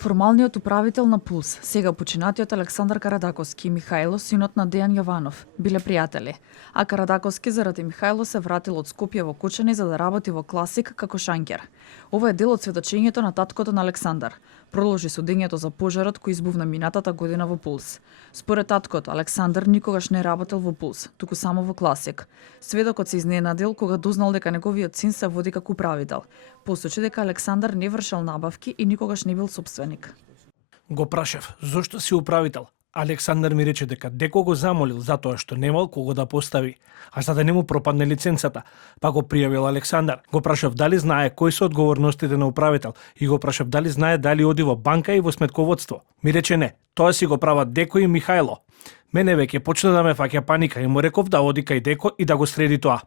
Формалниот управител на Пулс, сега починатиот Александар Карадаковски и Михајло, синот на Дејан Јованов, биле пријатели, а Карадаковски заради Михајло се вратил од Скопје во Кочани за да работи во Класик како шанкер. Ова е дел од сведочењето на таткото на Александар. Продолжи судењето за пожарот кој избувна минатата година во Пулс. Според таткото, Александар никогаш не работел во Пулс, туку само во Класик. Сведокот се изненадил кога дознал дека неговиот син се води како управител. Посочи дека Александар не вршел набавки и никогаш не бил сопственик. Го прашав, зошто си управител? Александар ми рече дека деко го замолил затоа што немал кого да постави, а за да не му пропадне лиценцата, па го пријавил Александар. Го прашав дали знае кои се одговорностите на управител и го прашав дали знае дали оди во банка и во сметководство. Ми рече не, тоа си го прават Деко и Михајло. Мене веќе почна да ме фаќа паника и му реков да оди кај Деко и да го среди тоа.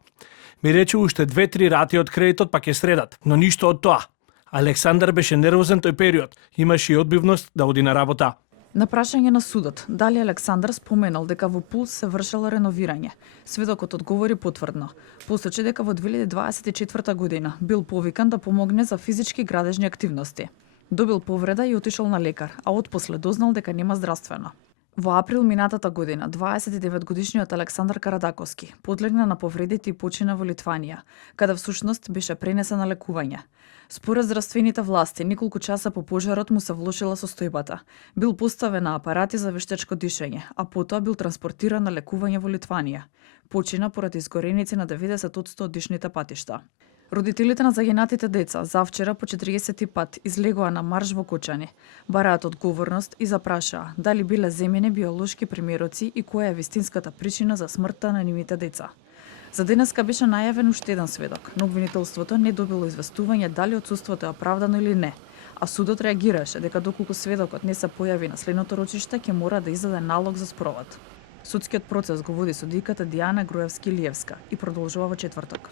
Ми рече уште 2-3 рати од кредитот па ќе средат, но ништо од тоа. Александар беше нервозен тој период, имаше и одбивност да оди на работа. На прашање на судот, дали Александар споменал дека во Пулс се вршело реновирање, сведокот одговори потврдно. Посочи дека во 2024 година бил повикан да помогне за физички градежни активности. Добил повреда и отишол на лекар, а отпосле дознал дека нема здравствено. Во април минатата година, 29-годишниот Александар Карадаковски подлегна на повредите и почина во Литванија, каде всушност беше пренесен на лекување. Според здравствените власти, неколку часа по пожарот му се влошила состојбата. Бил поставен на апарати за вештачко дишење, а потоа бил транспортиран на лекување во Литванија. Почина поради изгореници на 90% од дишните патишта. Родителите на загинатите деца завчера по 40 пат излегоа на марш во Кочани. Бараат одговорност и запрашаа дали биле земени биолошки примероци и која е вистинската причина за смртта на нивните деца. За денеска беше најавен уште еден сведок, но обвинителството не добило известување дали отсуството е оправдано или не, а судот реагираше дека доколку сведокот не се појави на следното рочиште, ќе мора да издаде налог за спровод. Судскиот процес го води судиката Дијана Груевски-Илиевска и продолжува во четврток.